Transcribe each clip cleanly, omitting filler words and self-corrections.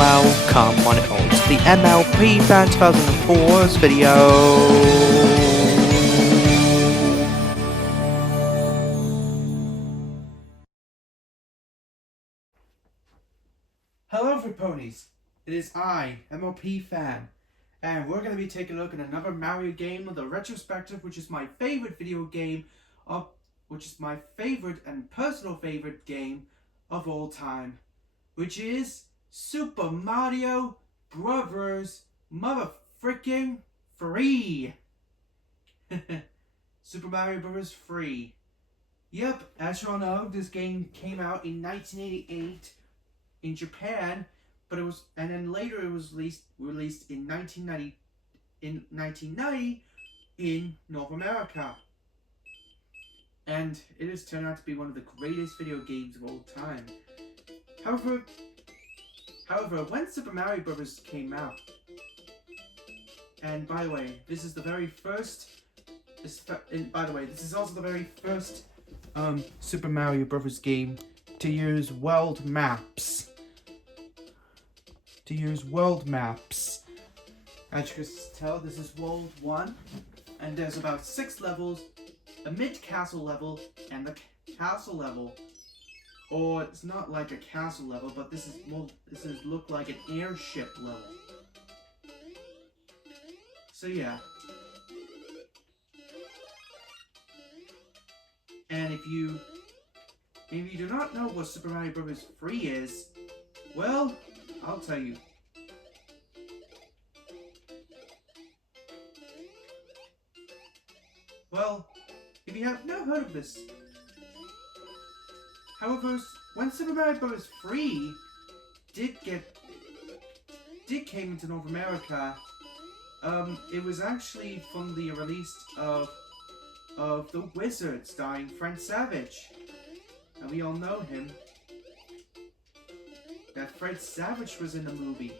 welcome on it all to the MLP Fan 2004's video. Hello Everyponies, it is I, MLP Fan, and we're going to be taking a look at another Mario game of the retrospective, which is my favorite video game which is my favorite and personal favorite game of all time, which is Super Mario Brothers Mother Frickin' Free. Super Mario Brothers Free. Yep, as you all know, this game came out in 1988 in Japan, but then later it was released in 1990 in North America. And it has turned out to be one of the greatest video games of all time. However, when Super Mario Bros. Came out, and by the way, this is also the very first Super Mario Bros. Game to use world maps. As you can tell, this is World 1, and there's about 6 levels, a mid-castle level, and the castle level. Or it's not like a castle level, but this look like an airship level. So yeah. And if you do not know what Super Mario Bros. Free is, well, I'll tell you. Well, if you have not heard of this. However, when Super Mario Bros. Free did came into North America, it was actually from the release of The Wizard, starring Fred Savage. And we all know him. That Fred Savage was in the movie.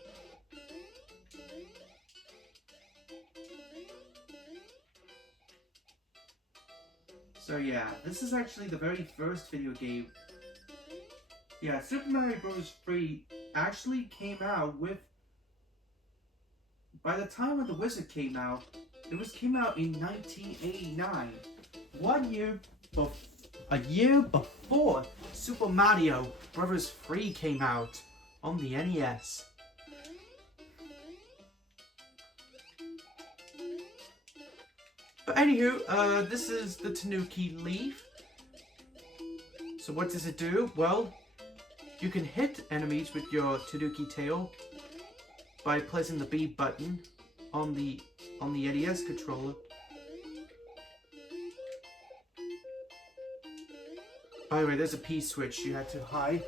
So yeah, this is actually the very first video game. Yeah, Super Mario Bros. Free actually came out with... By the time when The Wizard came out, came out in 1989. A year before Super Mario Bros. Free came out on the NES. But anywho, this is the Tanuki leaf. So what does it do? Well, you can hit enemies with your Tanuki tail by pressing the B button on the NES controller. By the way, there's a P switch you had to hide.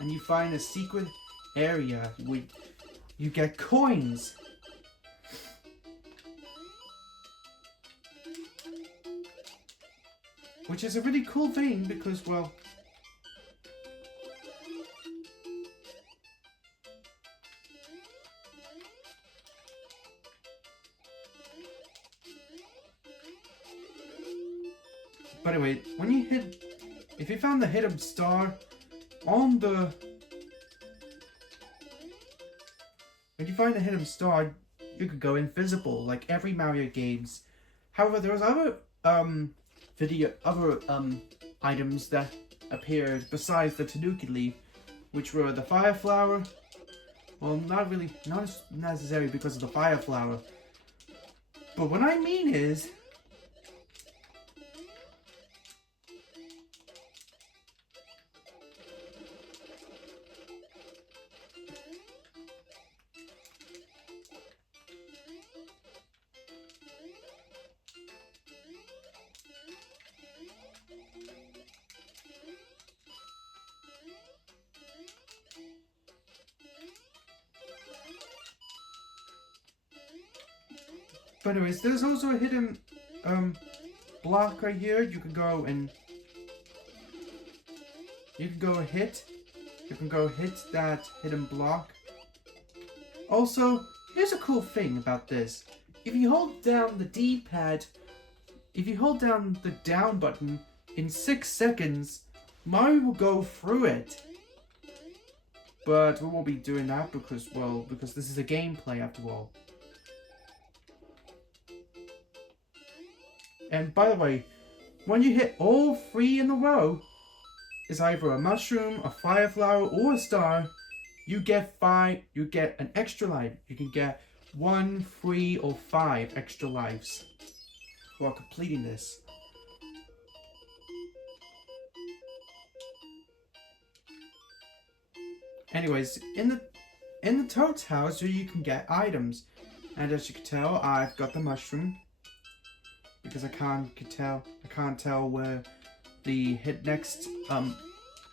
And you find a secret area where you get coins. Which is a really cool thing because, well, by the way, if you found the hidden star when you find the hidden star, you could go invisible like every Mario games. However, there's other items that appeared besides the Tanuki leaf, which were the fire flower. Well, not necessary because of the fire flower. But what I mean is, but anyways, there's also a hidden block right here. You can go hit that hidden block. Also, here's a cool thing about this. If you hold down the D-pad, if you hold down the down button in 6 seconds, Mario will go through it. But we won't be doing that because, well, because this is a gameplay after all. And by the way, when you hit all 3 in a row, is either a mushroom, a fire flower, or a star, you get an extra life. You can get 1, 3, or 5 extra lives while completing this. Anyways, in the Toad's house, you can get items, and as you can tell, I've got the mushroom because I can't tell where the next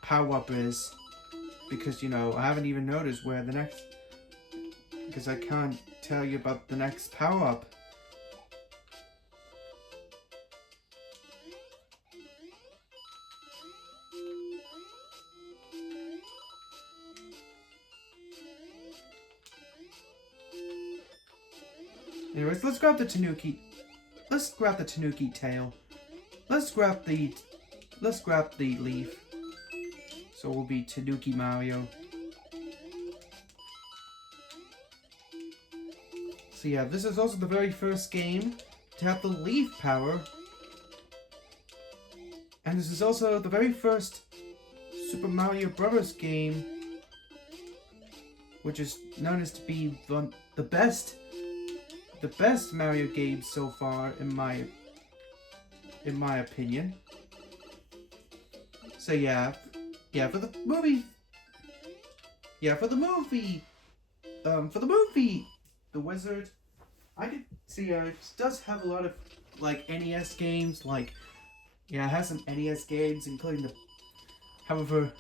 power up is, because, you know, I haven't even noticed where the next, because I can't tell you about the next power up. Anyways, let's grab the Tanuki. Let's grab the Tanuki tail. Let's grab the leaf. So it will be Tanuki Mario. So yeah, this is also the very first game to have the leaf power. And this is also the very first Super Mario Bros. Game, which is known as to be the best Mario game so far, in my opinion. So yeah, for the movie, The Wizard, I could see it does have a lot of like NES games, like it has some NES games, including the. However,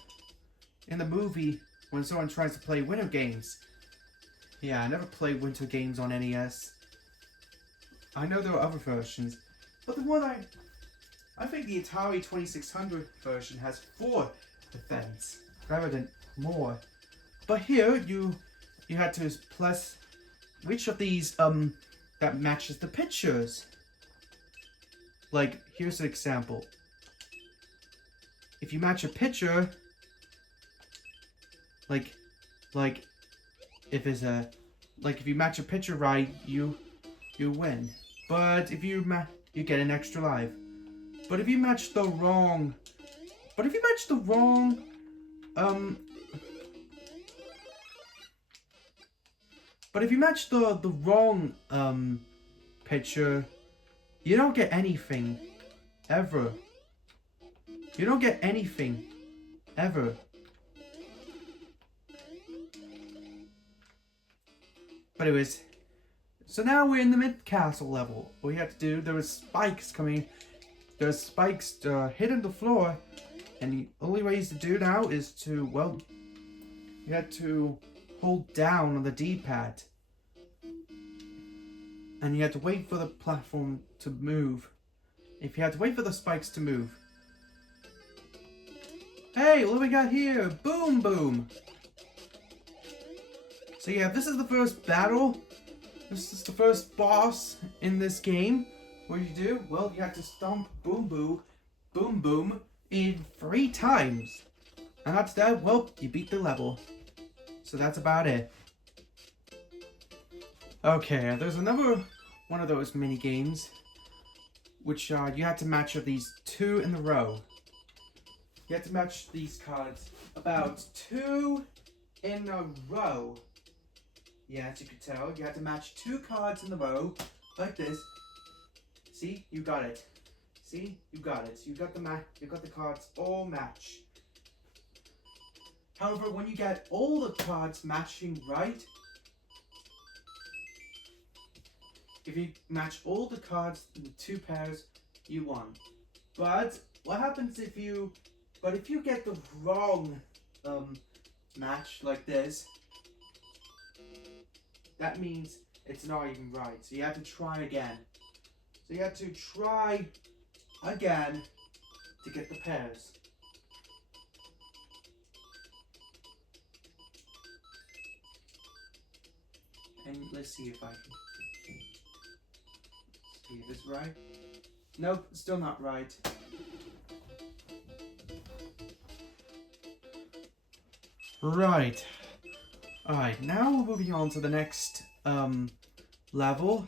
in the movie, when someone tries to play winter games, I never played winter games on NES. I know there are other versions, but the one I think the Atari 2600 version has 4 defense rather than more. But here you had to plus which of these that matches the pictures. Like, here's an example. If you match a picture, like if you match a picture right, you win. But if you get an extra life. But if you match the wrong picture, you don't get anything ever. You don't get anything ever. But anyways, so now we're in the mid-castle level. What you have to do, there are spikes coming. There's spikes hitting the floor, and the only ways to do now is to, well, you have to hold down on the D-pad. And you have to wait for the platform to move. If you have to wait for the spikes to move. Hey, what do we got here? Boom, boom. So yeah, this is the first battle. This is the first boss in this game. What do you do? Well, you have to stomp boom, boom, boom, boom in 3 times. And after that, well, you beat the level. So that's about it. Okay, there's another one of those mini games, which you have to match up these 2 in a row. You have to match these cards about 2 in a row. Yeah, as you can tell, you have to match 2 cards in a row, like this. See, you got it. See, you got it. You got the cards all match. However, when you get all the cards matching right, if you match all the cards in the 2 pairs, you won. But what happens if you get the wrong match like this? That means it's not even right. So you have to try again. So you have to try again to get the pairs. And let's see if I can see if it's right. Nope, still not right. Right. Alright, now we're moving on to the next level.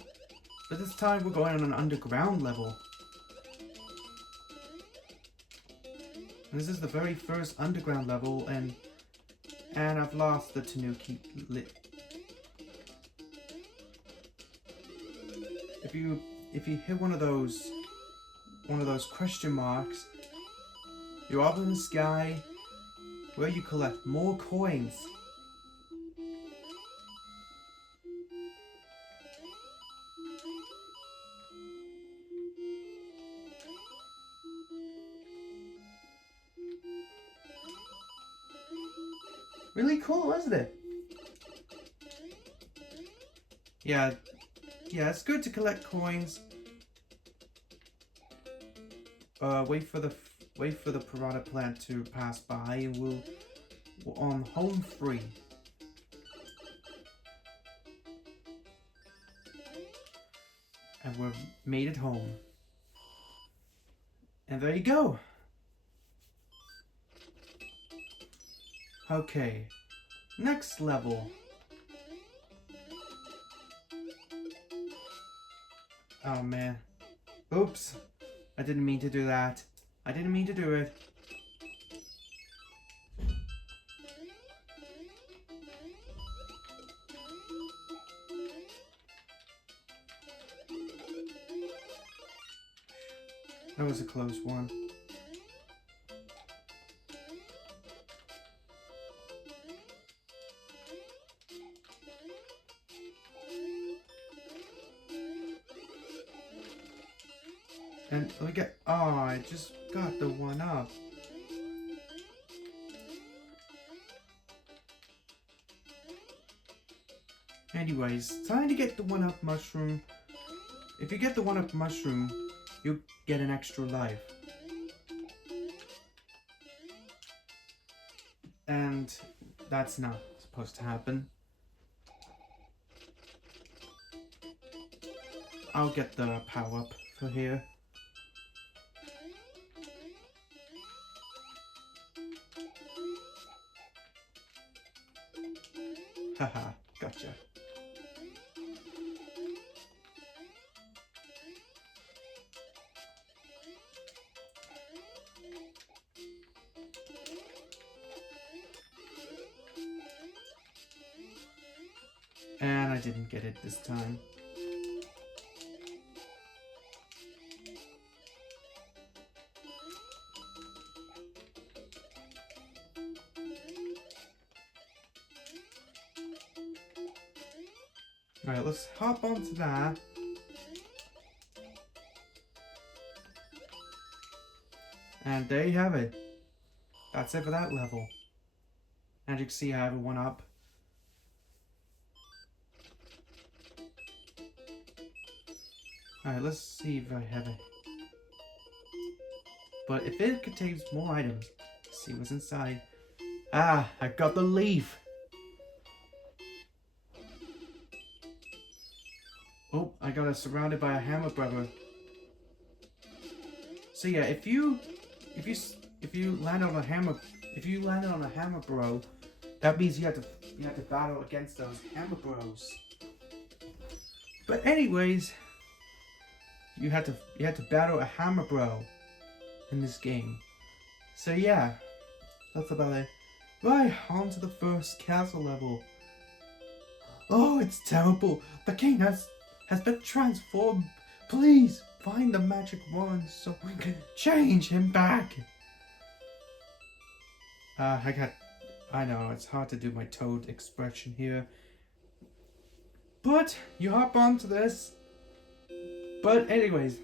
But this time we're going on an underground level. And this is the very first underground level, and I've lost the Tanuki lit. If you hit one of those question marks, you're up in the sky where you collect more coins. Really cool, isn't it? Yeah, it's good to collect coins. Wait for the piranha plant to pass by, and we're on home free. And we've made it home. And there you go. Okay, next level. Oh man. Oops. I didn't mean to do that. I didn't mean to do it. That was a close one. And we get, oh, I just got the one up. Anyways, time to get the one up mushroom. If you get the one up mushroom, you get an extra life. And that's not supposed to happen. I'll get the power up for here. Haha, gotcha. And I didn't get it this time. Alright, let's hop onto that. And there you have it. That's it for that level. And you can see I have a one up. Alright, let's see if I have it. But if it contains more items, let's see what's inside. Ah, I got the leaf. Oh, I got it surrounded by a hammer brother. So yeah, if you land on a hammer bro, that means you have to battle against those hammer bros. But anyways, you had to battle a hammer bro in this game. So yeah, that's about it. Right, on to the first castle level. Oh, it's terrible. The king has been transformed. Please find the magic wand so we can change him back. I know it's hard to do my Toad expression here, but you hop onto this. But anyways,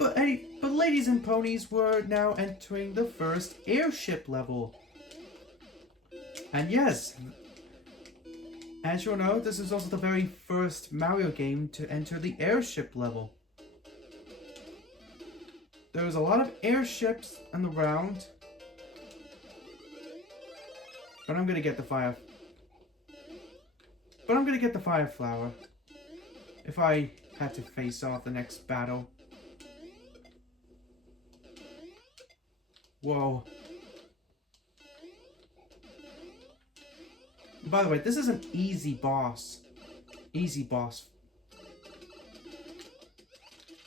but ladies and ponies, we're now entering the first airship level. And yes, as you know, this is also the very first Mario game to enter the airship level. There's a lot of airships on the ground, but I'm gonna get the fire. But I'm gonna get the fire flower if I had to face off the next battle. Whoa. By the way, this is an easy boss. Easy boss.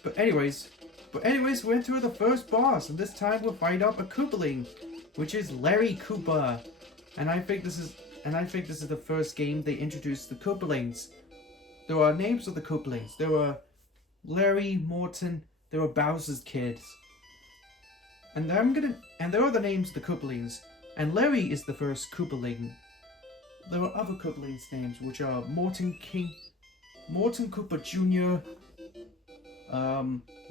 But anyways, we went through the first boss, and this time we'll fight up a Koopaling, which is Larry Koopa. And I think this is the first game they introduced the Koopalings. There are names of the Koopalings. There were Larry, Morton, there were Bowser's kids. And there are the names of the Koopalings. And Larry is the first Koopaling. There are other Koopalings names, which are Morton Koopa Jr.,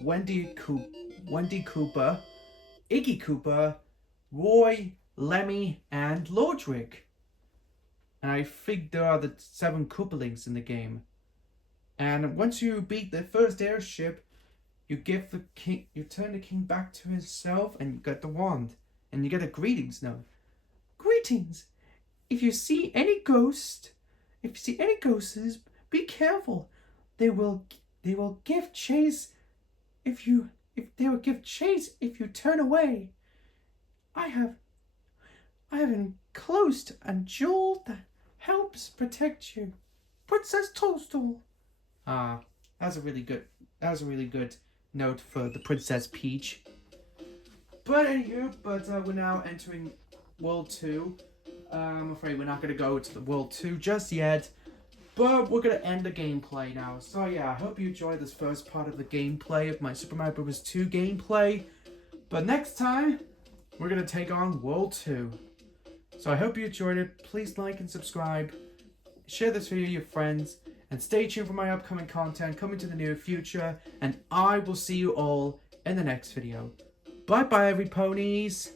Wendy Koopa, Iggy Koopa, Roy, Lemmy, and Lordrick. And I think there are the 7 Koopalings in the game. And once you beat the first airship, you turn the king back to himself, and you get the wand, and you get a greetings note. Greetings. If you see any ghosts, be careful. They will give chase if you turn away. I have enclosed a jewel that helps protect you. Princess Toadstool. That was a really good note for the Princess Peach. But we're now entering World 2. I'm afraid we're not going to go to the World 2 just yet. But we're going to end the gameplay now. So yeah, I hope you enjoyed this first part of the gameplay of my Super Mario Bros. 2 gameplay. But next time, we're going to take on World 2. So I hope you enjoyed it. Please like and subscribe. Share this video with your friends. And stay tuned for my upcoming content coming to the near future. And I will see you all in the next video. Bye bye, Everyponies.